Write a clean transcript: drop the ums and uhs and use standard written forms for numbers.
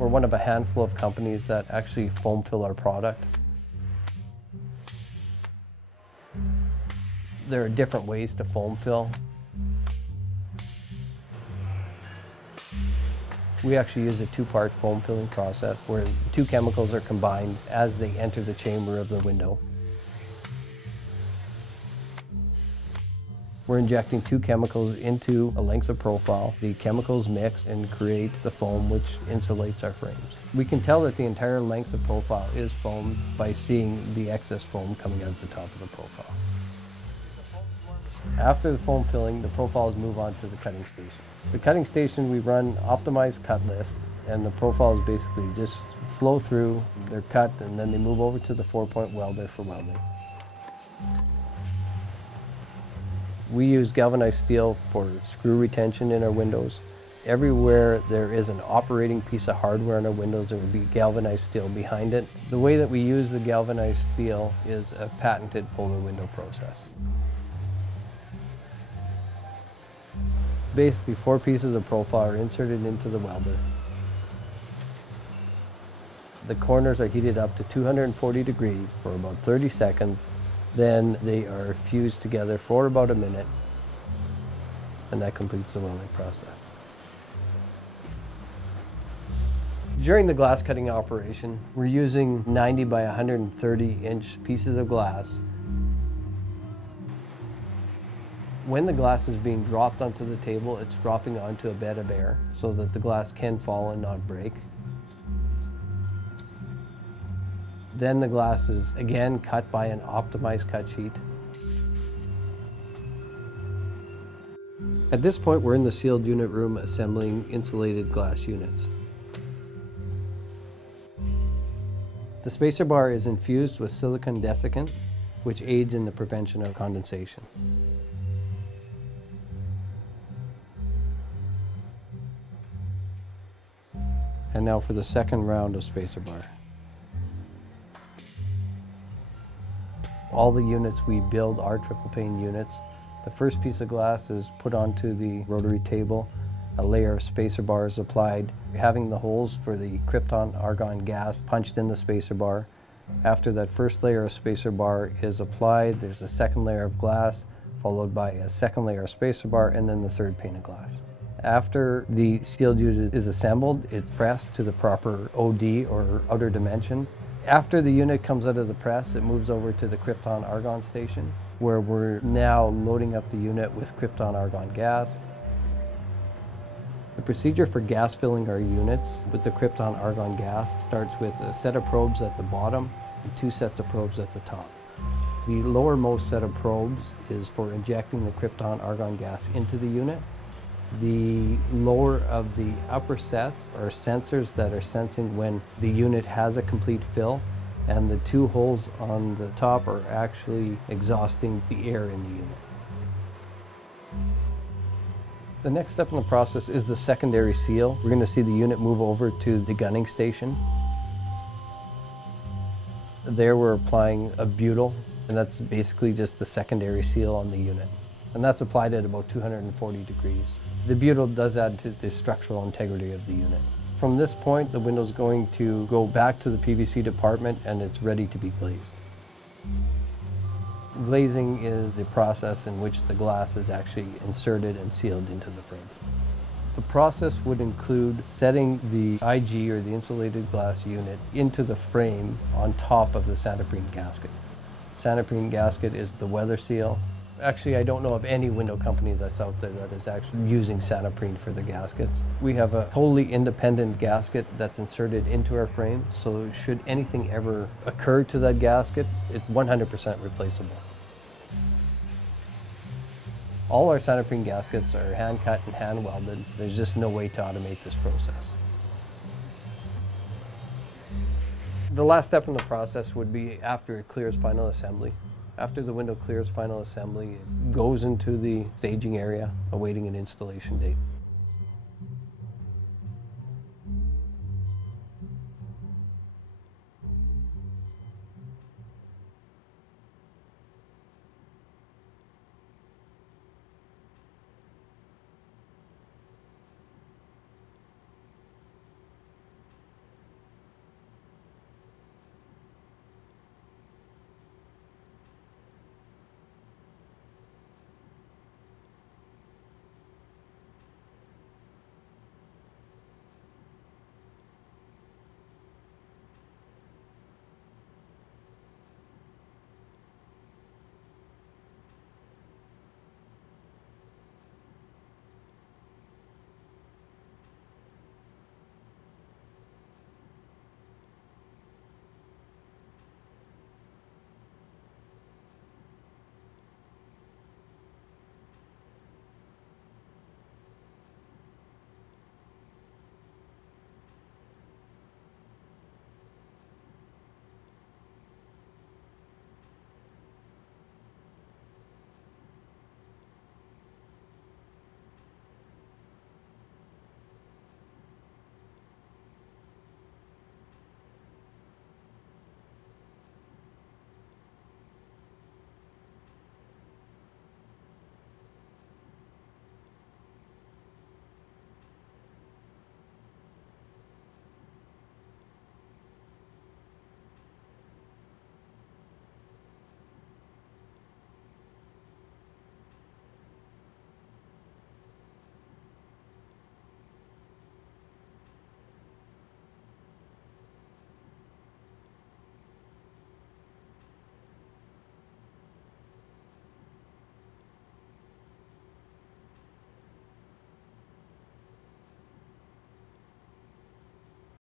We're one of a handful of companies that actually foam fill our product. There are different ways to foam fill. We actually use a two-part foam filling process where two chemicals are combined as they enter the chamber of the window. We're injecting two chemicals into a length of profile. The chemicals mix and create the foam which insulates our frames. We can tell that the entire length of profile is foamed by seeing the excess foam coming out the top of the profile. After the foam filling, the profiles move on to the cutting station. The cutting station, we run optimized cut lists, and the profiles basically just flow through, they're cut, and then they move over to the 4-point welder for welding. We use galvanized steel for screw retention in our windows. Everywhere there is an operating piece of hardware in our windows, there will be galvanized steel behind it. The way that we use the galvanized steel is a patented polar window process. Basically, 4 pieces of profile are inserted into the welder. The corners are heated up to 240 degrees for about 30 seconds. Then they are fused together for about a minute, and that completes the welding process. During the glass cutting operation, we're using 90 by 130 inch pieces of glass. When the glass is being dropped onto the table, it's dropping onto a bed of air so that the glass can fall and not break. Then the glass is again cut by an optimized cut sheet. At this point, we're in the sealed unit room assembling insulated glass units. The spacer bar is infused with silicon desiccant, which aids in the prevention of condensation. And now for the second round of spacer bar. All the units we build are triple pane units. The first piece of glass is put onto the rotary table. A layer of spacer bar is applied, having the holes for the krypton argon gas punched in the spacer bar. After that first layer of spacer bar is applied, there's a second layer of glass, followed by a second layer of spacer bar, and then the third pane of glass. After the sealed unit is assembled, it's pressed to the proper OD or outer dimension. After the unit comes out of the press, it moves over to the krypton argon station, where we're now loading up the unit with krypton argon gas. The procedure for gas filling our units with the krypton argon gas starts with a set of probes at the bottom and 2 sets of probes at the top. The lowermost set of probes is for injecting the krypton argon gas into the unit. The lower of the upper sets are sensors that are sensing when the unit has a complete fill, and the 2 holes on the top are actually exhausting the air in the unit. The next step in the process is the secondary seal. We're going to see the unit move over to the gunning station. There we're applying a butyl, and that's basically just the secondary seal on the unit. And that's applied at about 240 degrees. The butyl does add to the structural integrity of the unit. From this point, the window is going to go back to the PVC department and it's ready to be glazed. Glazing is the process in which the glass is actually inserted and sealed into the frame. The process would include setting the IG or the insulated glass unit into the frame on top of the Santoprene gasket. Santoprene gasket is the weather seal. Actually, I don't know of any window company that's out there that is actually using Santoprene for the gaskets. We have a totally independent gasket that's inserted into our frame, so should anything ever occur to that gasket, it's 100% replaceable. All our Santoprene gaskets are hand cut and hand welded. There's just no way to automate this process. The last step in the process would be after it clears final assembly. After the window clears final assembly, it goes into the staging area, awaiting an installation date.